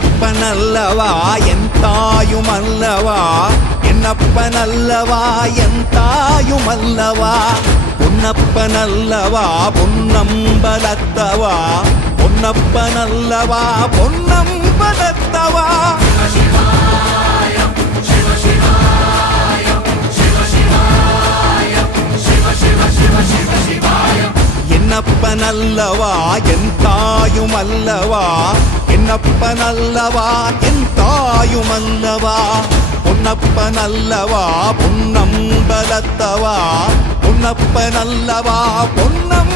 என்னப்பனல்லவா என் தாயுமல்லவா, என்னப்பனல்லவா என் தாயுமல்லவா, பொன்னப்பனல்லவா பொன்னம்பலத்தவா, பொன்னப்பனல்லவா பொன்னம்பலத்தவா. என்னப்பனல்லவா என் தாயுமல்லவா, என்னப்பனல்லவா என் தாயுமல்லவா, பொன்னப்பனல்லவா பொன்னம்பலத்தவா, பொன்னப்பனல்லவா பொன்னம்